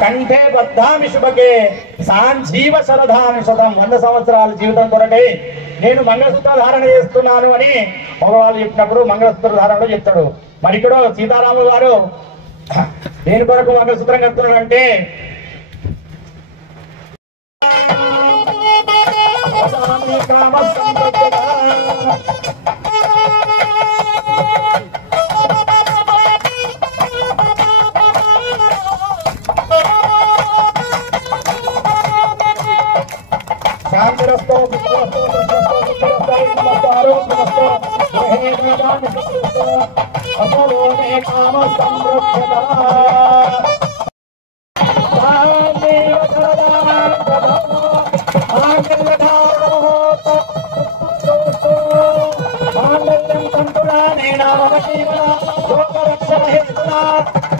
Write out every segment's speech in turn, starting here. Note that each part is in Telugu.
కంఠే బద్ధామి శుభకే సాంజీవ శరధామి శతం 100 సంవత్సరాల జీవితం కొరకై నేను మంగళసూత్ర ధారణ చేస్తున్నాను అని మగవాళ్ళు చెప్పినప్పుడు మంగళసూత్ర ధారణలో చెప్తాడు. మరి ఇక్కడ సీతారాములు గారు దేని కొరకు మంగళసూత్రం కడుతున్నాడు అంటే శాంతిరస్తో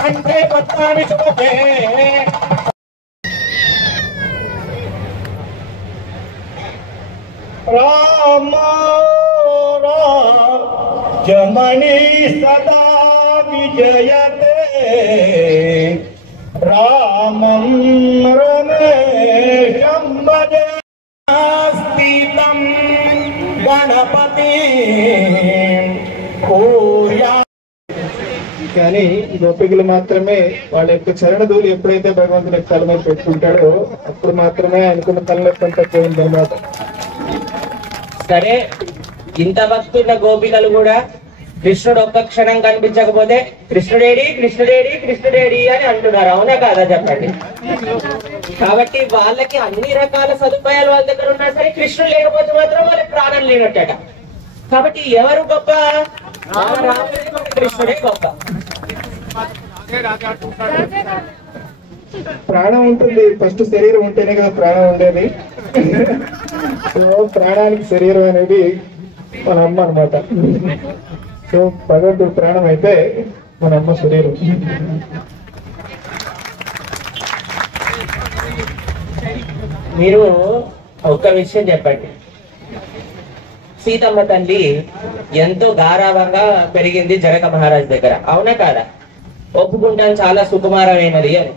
కంఠే బద్ధామి శుభకే రామ రాజమణి సదా విజయతే రామం రమేశం భజే స్థితం గణపతి కానీ గోపికలు మాత్రమే వాళ్ళ యొక్క చరణధూళి ఎప్పుడైతే భగవంతుని యొక్క తల మీద పెట్టుకుంటాడో అప్పుడు మాత్రమే అనుకున్న తలనొప్పి అంతా పోయింది అన్నమాట. సరే, ఇంత భక్తున్న గోపికలు కూడా కృష్ణుడు ఒక్క క్షణం కనిపించకపోతే కృష్ణుడేడి కృష్ణుడేడి కృష్ణుడేడి అని అంటున్నారు. అవునా కాదా చెప్పండి? కాబట్టి వాళ్ళకి అన్ని రకాల సదుపాయాలు వాళ్ళ దగ్గర ఉన్నా సరే కృష్ణుడు లేకపోతే మాత్రం వాళ్ళకి ప్రాణం లేనట్టట. కాబట్టి ఎవరు గొప్ప? కృష్ణుడే గొప్ప. ప్రాణం ఉంటుంది, ఫస్ట్ శరీరం ఉంటేనే కదా ప్రాణం ఉండేది. సో ప్రాణానికి శరీరం అనేది మన అమ్మ అనమాట. సో భగవంతుడు ప్రాణం అయితే మన అమ్మ శరీరం. మీరు ఒక్క విషయం చెప్పండి. సీతమ్మ తల్లి ఎంతో గారాభంగా పెరిగింది జనక మహారాజ్ దగ్గర. అవునా కాదా? ఒప్పుకుంటాను, చాలా సుకుమారమైనది అని.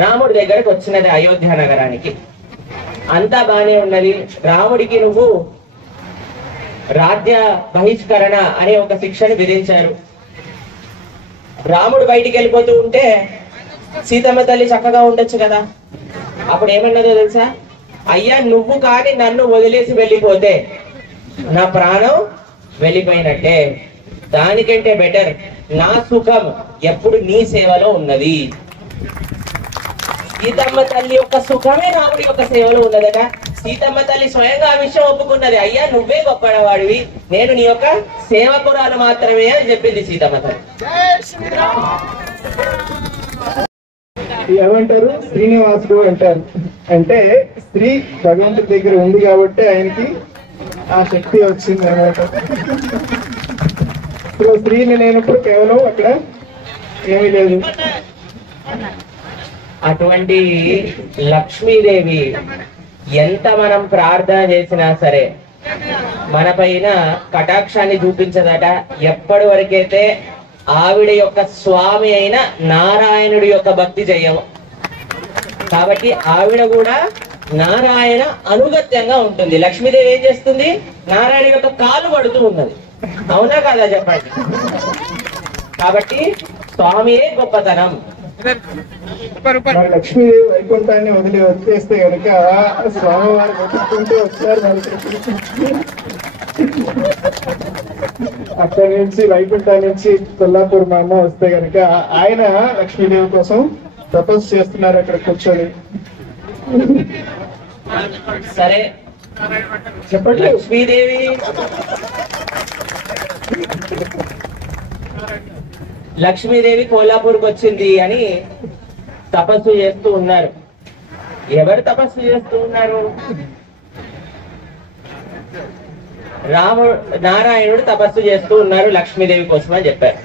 రాముడి దగ్గరకు వచ్చినది అయోధ్య నగరానికి. అంతా బానే ఉన్నది. రాముడికి నువ్వు రాజ్య బహిష్కరణ అనే ఒక శిక్షను విధించారు. రాముడు బయటికి వెళ్ళిపోతూ ఉంటే సీతమ్మ తల్లి చక్కగా ఉండొచ్చు కదా. అప్పుడు ఏమన్నదో తెలుసా? అయ్యా, నువ్వు కానీ నన్ను వదిలేసి వెళ్ళిపోతే నా ప్రాణం వెళ్ళిపోయినట్టే. దానికంటే బెటర్ నా సుఖం ఎప్పుడు నీ సేవలో ఉన్నది. సీతమ్మ తల్లి యొక్క సుఖమే రాముడి యొక్క సేవలో ఉన్నదట. సీతమ్మ తల్లి స్వయంగా ఆ విషయం ఒప్పుకున్నది. అయ్యా, నువ్వే గొప్పవాడివి, నేను నీ యొక్క సేవకురాలు మాత్రమే అని చెప్పింది సీతమ్మ తల్లి. ఏమంటారు? శ్రీనివాసుడు అంటారు. అంటే స్త్రీ భగవంతుడి దగ్గర ఉంది కాబట్టి ఆయనకి ఆ శక్తి వచ్చింది అనమాట. ఇప్పుడు స్త్రీని లేనప్పుడు కేవలం అక్కడ ఏమీ లేదు. అటువంటి లక్ష్మీదేవి ఎంత మనం ప్రార్థన చేసినా సరే మన పైన కటాక్షాన్ని చూపించదట. ఎప్పటి వరకైతే ఆవిడ యొక్క స్వామి అయిన నారాయణుడి యొక్క భక్తి చెయ్యము. కాబట్టి ఆవిడ కూడా నారాయణ అనుగత్యంగా ఉంటుంది. లక్ష్మీదేవి ఏం చేస్తుంది? నారాయణ యొక్క కాలు పడుతూ ఉన్నది. అవునా కాదా చెప్పండి? కాబట్టి స్వామియే గొప్పతనం. లక్ష్మీదేవి వైకుంఠాన్ని వదిలి వచ్చేస్తే కనుక స్వామివారు వెతుక్కుంటూ వచ్చారు. అక్కడి నుంచి వైకుంఠం నుంచి కొల్లాపూర్ మా అమ్మ వస్తే కనుక ఆయన లక్ష్మీదేవి కోసం తపస్సు చేస్తున్నారు అక్కడ కూర్చొని. సరే చెప్పండి. లక్ష్మీదేవి కోల్హాపూర్కి వచ్చింది అని తపస్సు చేస్తూ ఉన్నారు. ఎవరు తపస్సు చేస్తూ ఉన్నారు? నారాయణుడు తపస్సు చేస్తూ ఉన్నారు లక్ష్మీదేవి కోసం అని చెప్పారు.